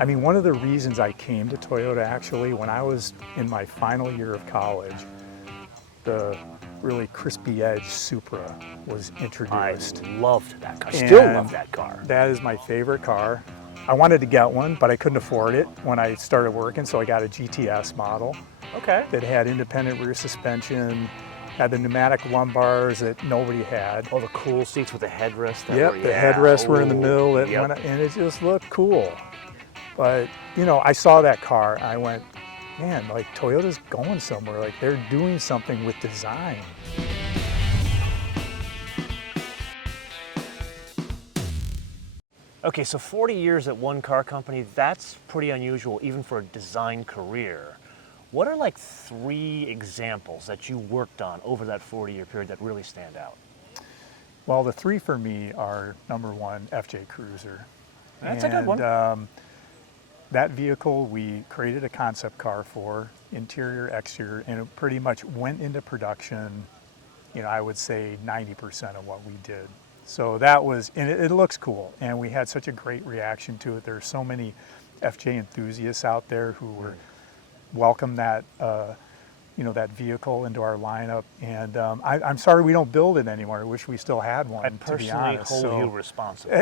I mean, one of the reasons I came to Toyota actually, when I was in my final year of college, the really crispy edge Supra was introduced. I loved that car. Still And love that car. that is my favorite car. I wanted to get one, but I couldn't afford it when I started working, so I got a GTS model Okay. that had independent rear suspension, had the pneumatic lumbars that nobody had. All the cool seats with the headrest. Yep, the headrests were in the middle, Yep. and it just looked cool. But, you know, I saw that car, I went, man, like Toyota's going somewhere, like they're doing something with design. Okay, so 40 years at one car company, that's pretty unusual even for a design career. What are like 3 examples that you worked on over that 40-year period that really stand out? Well, the 3 for me are, number 1, FJ Cruiser. That's a good one. That vehicle we created a concept car for, interior, exterior, and it pretty much went into production, you know, I would say 90% of what we did. So that was, and it looks cool, and we had such a great reaction to it. There's so many FJ enthusiasts out there who were welcome that, you know, that vehicle into our lineup. And I'm sorry we don't build it anymore. I wish we still had one. I personally to be honest. hold you responsible.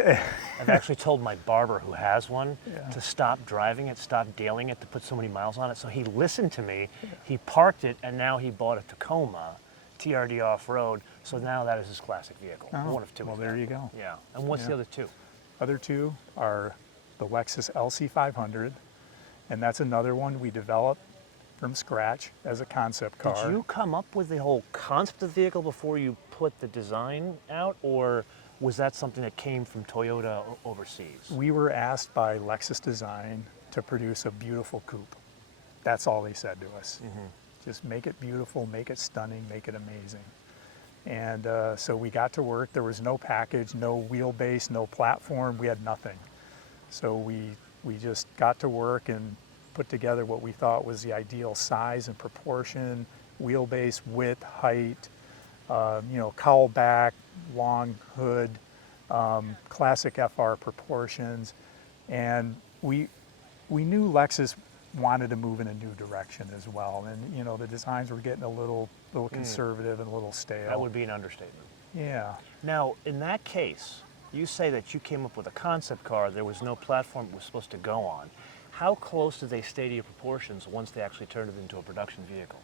I've actually told my barber who has one to stop driving it, stop dealing it, to put so many miles on it. So he listened to me, he parked it, and now he bought a Tacoma TRD off-road. So now that is his classic vehicle. Oh, one of 2. well, there you go. Yeah. And what's the other 2? Other 2 are the Lexus LC 500, and that's another one we developed from scratch as a concept car. Did you come up with the whole concept of the vehicle before you put the design out, or was that something that came from Toyota overseas? We were asked by Lexus Design to produce a beautiful coupe. That's all they said to us. Just make it beautiful, make it stunning, make it amazing. And so we got to work. There was no package, no wheelbase, no platform. We had nothing. So we just got to work and put together what we thought was the ideal size and proportion, wheelbase, width, height, you know, cowl back, long hood, classic FR proportions. And we knew Lexus wanted to move in a new direction as well. And, you know, the designs were getting a little conservative and a little stale. That would be an understatement. Yeah. Now, in that case, you say that you came up with a concept car, there was no platform it was supposed to go on. How close did they stay to your proportions once they actually turned it into a production vehicle?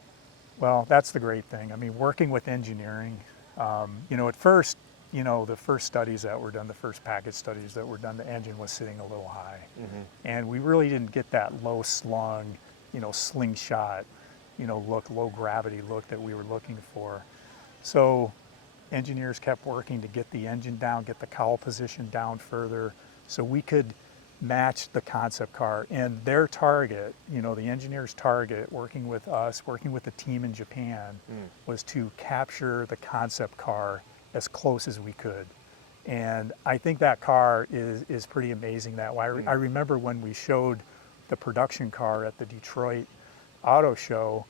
Well, that's the great thing. I mean, working with engineering, you know, at first, you know, the first studies that were done, the first package studies that were done, the engine was sitting a little high. And we really didn't get that low slung, you know, slingshot, you know, look, low gravity look that we were looking for. So engineers kept working to get the engine down, get the cowl position down further, so we could match the concept car. And their target, you know, the engineer's target, working with us, working with the team in Japan, was to capture the concept car as close as we could. And I think that car is pretty amazing that way. I remember when we showed the production car at the Detroit Auto Show,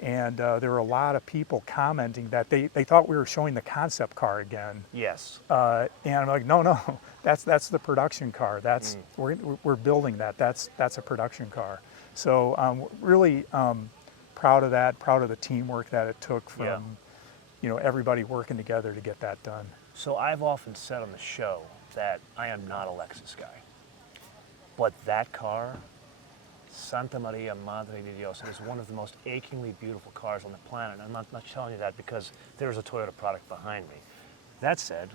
and there were a lot of people commenting that they thought we were showing the concept car again. Yes. And I'm like, no, that's the production car. That's we're building that. That's a production car. So really proud of that. Proud of the teamwork that it took from you know, everybody working together to get that done. So I've often said on the show that I am not a Lexus guy, but that car, Santa Maria Madre de Dios, it is one of the most achingly beautiful cars on the planet. And I'm not telling you that because there's a Toyota product behind me. That said,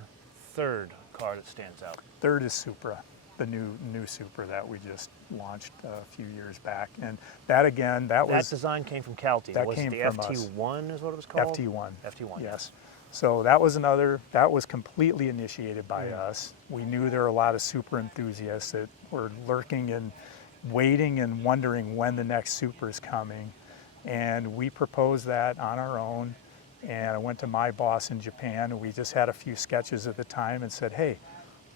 3rd car that stands out. 3rd is Supra, the new Supra that we just launched a few years back. And that again, that design came from CALTY. That was came the from FT1 is what it was called? FT1. FT1. Yes. So that was completely initiated by us. We knew there were a lot of Supra enthusiasts that were lurking and waiting and wondering when the next Supra is coming. And we proposed that on our own. And I went to my boss in Japan, and we just had a few sketches at the time and said, hey,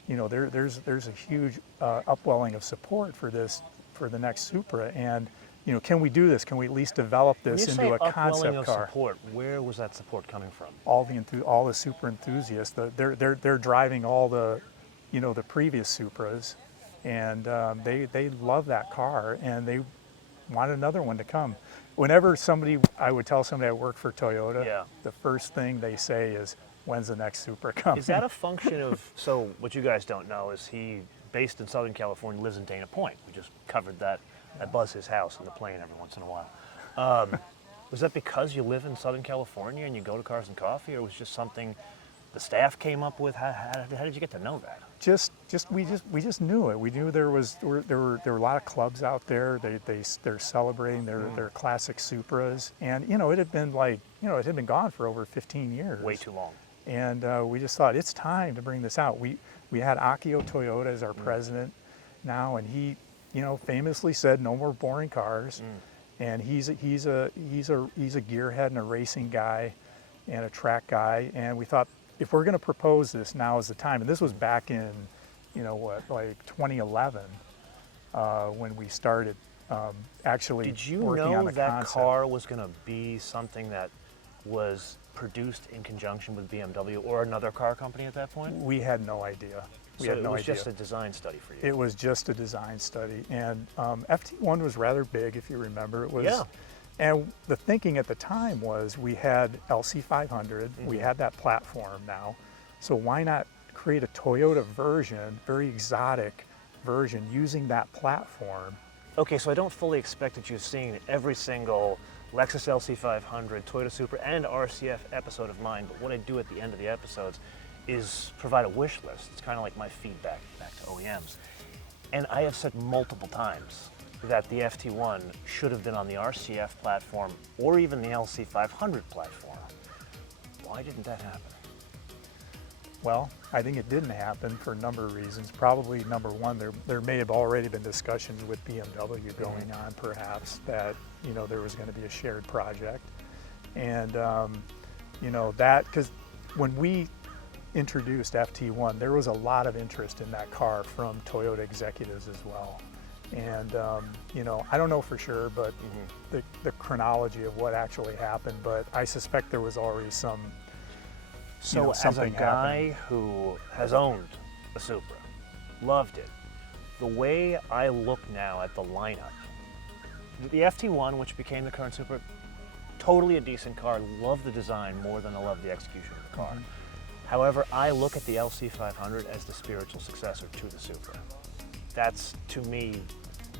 you know, there's a huge upwelling of support for this, for the next Supra, and you know, can we do this? Can we at least develop this into a concept car? Support, where was that support coming from? All the Supra enthusiasts, they're driving all the, you know, the previous Supras, and they love that car, and they want another one to come. Whenever I would tell somebody I work for Toyota, Yeah. the first thing they say is, "When's the next Supra coming?" Is that a function of, so what you guys don't know is he, based in Southern California, lives in Dana Point. We just covered that. I buzz his house on the plane every once in a while. Was that because you live in Southern California and you go to Cars and Coffee, or was it just something the staff came up with? How did you get to know that? We just knew it. We knew there were a lot of clubs out there. They're celebrating their classic Supras, and it had been gone for over 15 years. Way too long. And we just thought it's time to bring this out. We had Akio Toyota as our president now, and he famously said no more boring cars. And he's a gearhead and a racing guy and a track guy, and we thought, if we're going to propose this, now is the time. And this was back in, 2011, when we started actually Did you working on know the that concept. car was going to be something that was produced in conjunction with BMW or another car company at that point? We had no idea. So it was just a design study for you. It was just a design study, and FT1 was rather big, if you remember. It was, Yeah. And the thinking at the time was we had LC 500, we had that platform now, so why not create a Toyota version, very exotic version, using that platform? Okay, so I don't fully expect that you've seen every single Lexus LC 500, Toyota Supra, and RCF episode of mine, but what I do at the end of the episodes is provide a wish list. It's kind of like my feedback back to OEMs. And I have said multiple times that the FT1 should have been on the RCF platform or even the LC 500 platform. Why didn't that happen? Well, I think it didn't happen for a number of reasons. Probably number one, there may have already been discussions with BMW going on, perhaps, that there was going to be a shared project, and that, because when we introduced FT1, there was a lot of interest in that car from Toyota executives as well. And I don't know for sure, but the chronology of what actually happened, but I suspect there was already some. So as a something guy happened. who has owned a Supra, loved it, the way I look now at the lineup, the FT1, which became the current Supra, totally a decent car. Love the design more than I love the execution of the car. However, I look at the LC 500 as the spiritual successor to the Supra. That's, to me,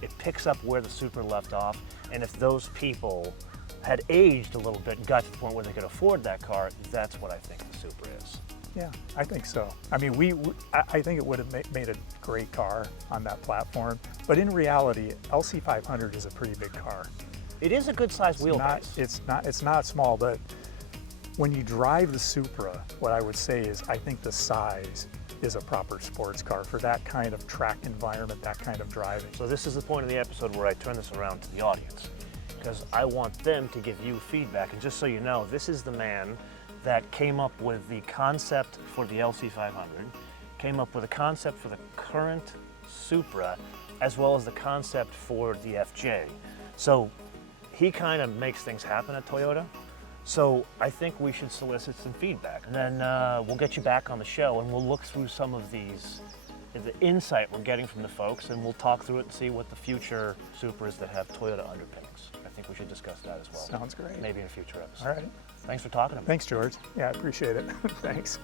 it picks up where the Supra left off, and if those people had aged a little bit and got to the point where they could afford that car, that's what I think the Supra is. Yeah, I think so. I mean, I think it would have made a great car on that platform, but in reality, LC 500 is a pretty big car. It is a good size wheelbase. It's not small, but when you drive the Supra, what I would say is I think the size is a proper sports car for that kind of track environment, that kind of driving. So this is the point of the episode where I turn this around to the audience, because I want them to give you feedback. And just so you know, this is the man that came up with the concept for the LC 500, came up with a concept for the current Supra, as well as the concept for the FJ. So he kind of makes things happen at Toyota. So I think we should solicit some feedback. And then we'll get you back on the show and we'll look through some of the insight we're getting from the folks, and we'll talk through it and see what the future Supras that have Toyota underpinnings. I think we should discuss that as well. Sounds great. Maybe in a future episode. All right. Thanks for talking to me. Thanks, George. Yeah, I appreciate it. Thanks.